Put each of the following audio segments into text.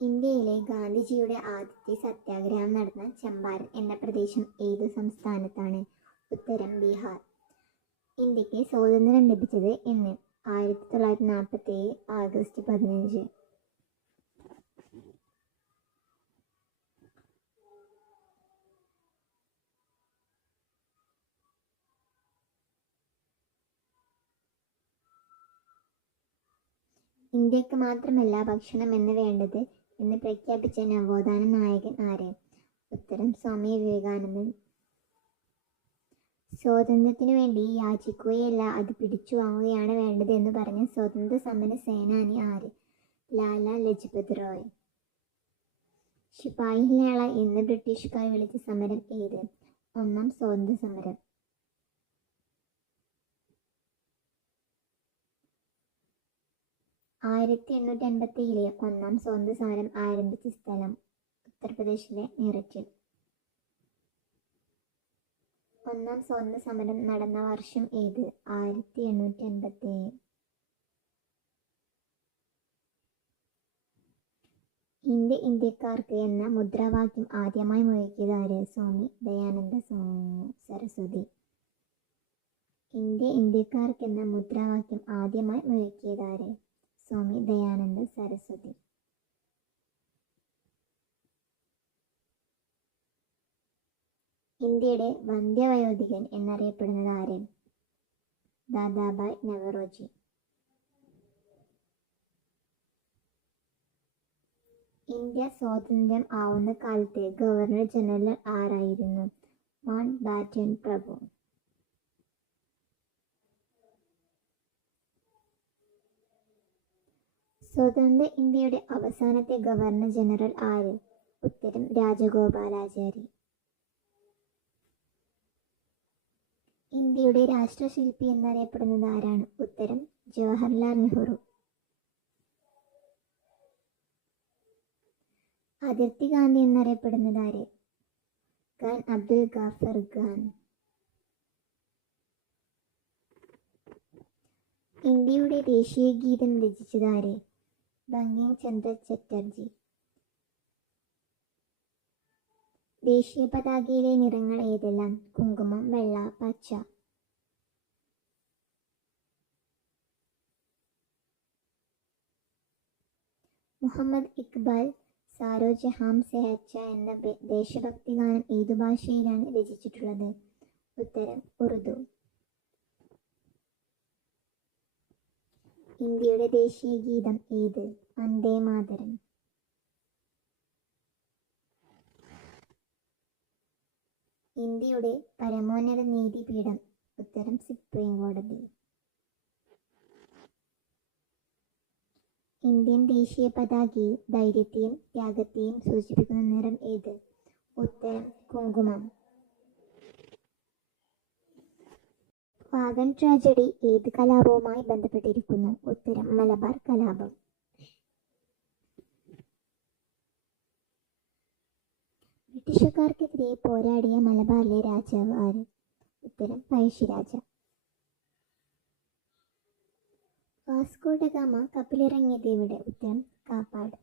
ഇന്ത്യയിലെ ഗാന്ധിജിയുടെ ആദ്യത്തെ സത്യാഗ്രഹം നടന്ന ചമ്പാരൻ എന്ന പ്രദേശം ഏത് സംസ്ഥാനത്താണ്? ഉത്തരം ബീഹാർ. ഇന്ത്യക്ക് സ്വാതന്ത്ര്യം ലഭിച്ചത് എന്ന്? 1947 ആഗസ്റ്റ് 15. ഇന്ത്യക്ക് മാത്രമല്ല ഭക്ഷണം എന്ന് വേണ്ടത് എന്ന് പ്രഖ്യാപിച്ച നവോത്ഥാന നായകൻ ആര്? ഉത്തരം സ്വാമി വിവേകാനന്ദൻ. സ്വാതന്ത്ര്യത്തിനു വേണ്ടി യാചിക്കുകയല്ല, അത് പിടിച്ചു വാങ്ങുകയാണ് വേണ്ടത് എന്ന് പറഞ്ഞ സ്വാതന്ത്ര്യ സമര സേനാനി ആര്? ലാലാ ലജ്പത് റായ്. ശിപായി മേള എന്ന് ബ്രിട്ടീഷുകാർ വിളിച്ച സമരം ഏത്? ഒന്നാം സ്വാതന്ത്ര്യ സമരം. 1887 ഒന്നാം സ്വാതന്ത്ര്യ സമരം ആരംഭിച്ച സ്ഥലം? ഉത്തർപ്രദേശിലെ മീററ്റിൽ. ഒന്നാം സ്വാതന്ത്ര്യ സമരം നടന്ന വർഷം ഏത്? 1887. ഇന്ത്യ ഇന്ത്യക്കാർക്ക് എന്ന മുദ്രാവാക്യം ആദ്യമായി മുഴക്കിയത് ആര്? സ്വാമി ദയാനന്ദ സരസ്വതി. ഇന്ത്യ ഇന്ത്യക്കാർക്ക് എന്ന മുദ്രാവാക്യം ആദ്യമായി മുഴക്കിയത് ആര്? സ്വാമി ദയാനന്ദ സരസ്വതി. ഇന്ത്യയുടെ വന്ധ്യവയോധികൻ എന്നറിയപ്പെടുന്നത് ആര്? ദാദാഭായ് നവറോജി. ഇന്ത്യ സ്വാതന്ത്ര്യം ആവുന്ന കാലത്തെ ഗവർണർ ജനറൽ ആരായിരുന്നു? മൗണ്ട് ബാറ്റൻ പ്രഭു. സ്വതന്ത്ര ഇന്ത്യയുടെ അവസാനത്തെ ഗവർണർ ജനറൽ ആര്? ഉത്തരം രാജഗോപാലാചാരി. ഇന്ത്യയുടെ രാഷ്ട്രശില്പി എന്നറിയപ്പെടുന്നത് ആരാണ്? ഉത്തരം ജവഹർലാൽ നെഹ്റു. അതിർത്തി ഗാന്ധി എന്നറിയപ്പെടുന്നത് ആര്? ഖാൻ അബ്ദുൽ ഗാഫർ ഖാൻ. ഇന്ത്യയുടെ ദേശീയ ഗീതം രചിച്ചത് ആര്? ബങ്കിം ചന്ദ്ര ചറ്റർജി. ദേശീയ പതാകയിലെ നിറങ്ങൾ ഏതെല്ലാം? കുങ്കുമം, വെള്ള, പച്ച. മുഹമ്മദ് ഇക്ബാൽ സാരോ ജഹാം സെ അച്ഛ എന്ന ദേശഭക്തി ഗാനം ഏതു ഭാഷയിലാണ് രചിച്ചിട്ടുള്ളത്? ഉത്തരം ഉറുദു. ഇന്ത്യയുടെ ദേശീയ ഗീതം ഏത്? വന്ദേ മാതരം. ഇന്ത്യയുടെ പരമോന്നത നീതിപീഠം? ഉത്തരം സുപ്രീം കോടതി. ഇന്ത്യൻ ദേശീയ പതാകയിൽ ധൈര്യത്തെയും ത്യാഗത്തെയും സൂചിപ്പിക്കുന്ന നിറം ഏത്? ഉത്തരം കുങ്കുമം. വാഗൺ ട്രാജഡി ഏത് കലാപവുമായി ബന്ധപ്പെട്ടിരിക്കുന്നു? ഉത്തരം മലബാർ കലാപം. ബ്രിട്ടീഷുകാർക്കെതിരെ പോരാടിയ മലബാറിലെ രാജാവ് ആര്? ഉത്തരം പഴശ്ശിരാജ. വാസ്കോ ഡ ഗാമ കപ്പലിറങ്ങിയത് എവിടെ? ഉത്തരം കാപ്പാട്.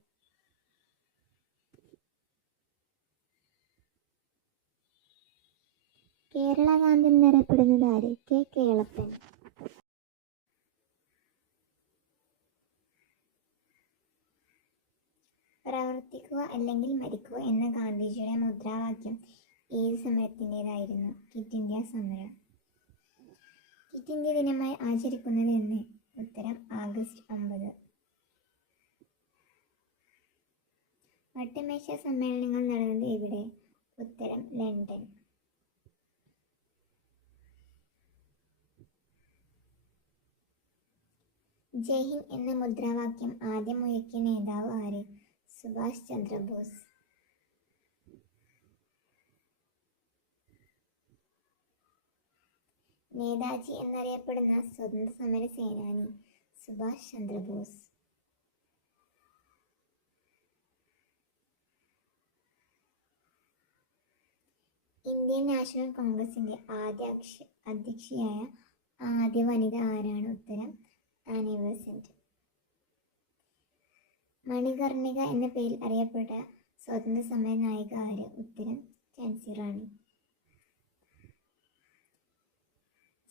കേരള ഗാന്ധി എന്നറിയപ്പെടുന്നത് ആര്? കെ കേളപ്പൻ. പ്രവർത്തിക്കുക അല്ലെങ്കിൽ മരിക്കുക എന്ന ഗാന്ധിജിയുടെ മുദ്രാവാക്യം ഏത് സമരത്തിൻ്റെതായിരുന്നു? ക്വിറ്റ് ഇന്ത്യ സമരം. ക്വിറ്റ് ഇന്ത്യ ദിനമായി ആചരിക്കുന്നത് എന്ന്? ഉത്തരം ആഗസ്റ്റ് 9. വട്ടമേശ സമ്മേളനങ്ങൾ നടന്നത് എവിടെ? ഉത്തരം ലണ്ടൻ. ജയ് ഹിന്ദ് എന്ന മുദ്രാവാക്യം ആദ്യം മുഴക്കിയ നേതാവ് ആര്? സുഭാഷ് ചന്ദ്രബോസ്. നേതാജി എന്നറിയപ്പെടുന്ന സ്വതന്ത്ര സമര സേനാനി? സുഭാഷ് ചന്ദ്രബോസ്. ഇന്ത്യൻ നാഷണൽ കോൺഗ്രസിന്റെ ആദ്യ അധ്യക്ഷയായ ആദ്യ വനിത ആരാണ്? ഉത്തരം ആനി ബെസന്റ്. മണികർണിക എന്ന പേരിൽ അറിയപ്പെട്ട സ്വാതന്ത്ര്യ സമര നായിക ആര്? ഉത്തരം ഝാൻസി റാണി.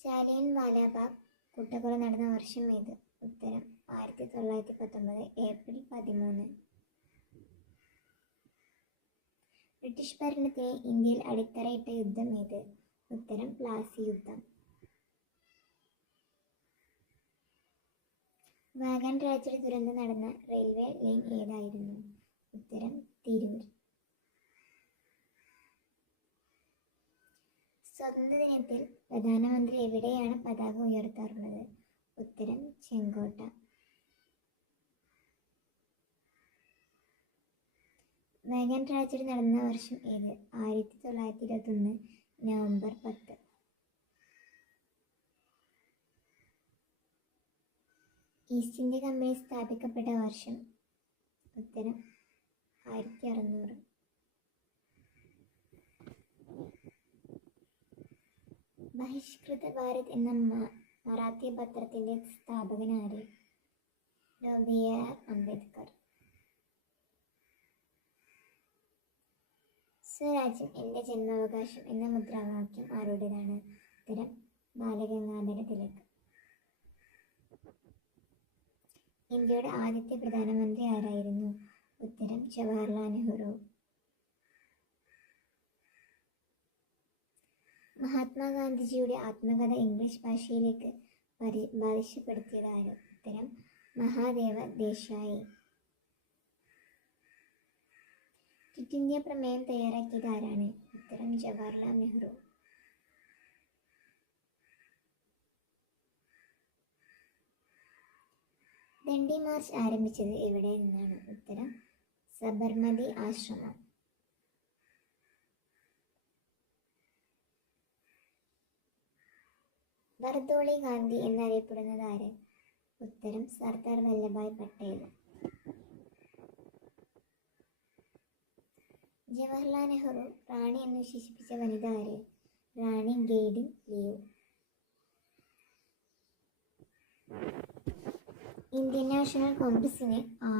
ജാലിയൻ വാലാബാഗ് കൂട്ടക്കൊല നടന്ന വർഷം ഏത്? ഉത്തരം 1919 ഏപ്രിൽ 13. ബ്രിട്ടീഷ് ഭരണത്തിന് ഇന്ത്യയിൽ അടിത്തറയിട്ട യുദ്ധം ഏത്? ഉത്തരം പ്ലാസി യുദ്ധം. വാഗൺ ട്രാജഡി ദുരന്തം നടന്ന റെയിൽവേ ലൈൻ ഏതായിരുന്നു? ഉത്തരം തിരൂർ. സ്വാതന്ത്ര്യദിനത്തിൽ പ്രധാനമന്ത്രി എവിടെയാണ് പതാക ഉയർത്താറുള്ളത്? ഉത്തരം ചെങ്കോട്ട. വാഗൺ ട്രാജഡി നടന്ന വർഷം ഏത്? 1921 നവംബർ 10. ഈസ്റ്റ് ഇന്ത്യ കമ്പനി സ്ഥാപിക്കപ്പെട്ട വർഷം? ഉത്തരം 1600. ബഹിഷ്കൃത ഭാരത് എന്ന മറാത്തി പത്രത്തിന്റെ സ്ഥാപകൻ ആര്? ബി.ആർ. അംബേദ്കർ. സ്വരാജ്യം എൻ്റെ ജന്മാവകാശം എന്ന മുദ്രാവാക്യം ആരുടേതാണ്? ഉത്തരം ബാലഗംഗാധര തിലക്. ഇന്ത്യയുടെ ആദ്യത്തെ പ്രധാനമന്ത്രി ആരായിരുന്നു? ഉത്തരം ജവഹർലാൽ നെഹ്റു. മഹാത്മാഗാന്ധിജിയുടെ ആത്മകഥ ഇംഗ്ലീഷ് ഭാഷയിലേക്ക് പരിഭാഷപ്പെടുത്തിയത് ആര്? ഉത്തരം മഹാദേവ ദേശായി. ക്വിറ്റ് ഇന്ത്യ പ്രമേയം തയ്യാറാക്കിയത് ആരാണ്? ഉത്തരം ജവഹർലാൽ നെഹ്റു. ദണ്ഡി മാർച്ച് ആരംഭിച്ചത് എവിടെ നിന്നാണ്? ഉത്തരം സബർമതി ആശ്രമം. ബർദോളി ഗാന്ധി എന്നറിയപ്പെടുന്നത് ആര്? ഉത്തരം സർദാർ വല്ലഭായ് പട്ടേൽ. ജവഹർലാൽ നെഹ്റു റാണി എന്ന് വിശേഷിപ്പിച്ച വനിത ആര്? റാണി ഗെയ്ഡി ലിയു. ഇന്ത്യൻ നാഷണൽ കോൺഗ്രസിന് ആ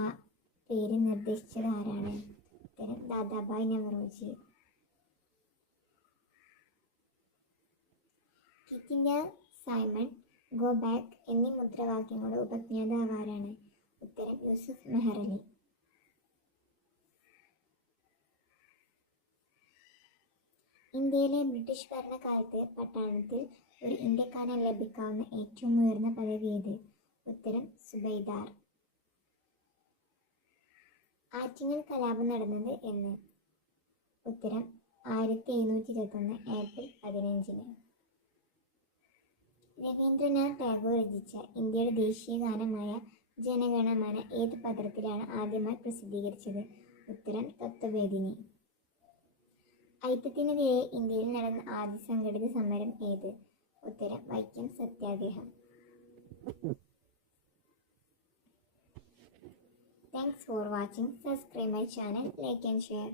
പേര് നിർദ്ദേശിച്ചത് ആരാണ്? ഉത്തരം Dadabhai Naoroji. Quit India, Simon, go back എന്നീ മുദ്രാവാക്യങ്ങളുടെ ഉപജ്ഞാതാവ് ആരാണ്? ഉത്തരം യൂസുഫ് മെഹ്റലി. ഇന്ത്യയിലെ ബ്രിട്ടീഷ് ഭരണകാലത്ത് പട്ടാളത്തിൽ ഒരു ഇന്ത്യക്കാരന് ലഭിക്കാവുന്ന ഏറ്റവും ഉയർന്ന പദവി ഏത്? ഉത്തരം സുബൈദാർ. ആറ്റിങ്ങൽ കലാപം നടന്നത് എന്ന്? ഉത്തരം 1721 ഏപ്രിൽ 15. രവീന്ദ്രനാഥ് ടാഗോർ രചിച്ച ഇന്ത്യയുടെ ദേശീയ ഗാനമായ ജനഗണമന ഏത് പത്രത്തിലാണ് ആദ്യമായി പ്രസിദ്ധീകരിച്ചത്? ഉത്തരം തത്വവേദിനി. ഐക്യത്തിനെതിരെ ഇന്ത്യയിൽ നടന്ന ആദ്യ സംഘടിത സമരം ഏത്? ഉത്തരം വൈക്കം സത്യാഗ്രഹം. Thanks for watching. Subscribe my channel, like and share.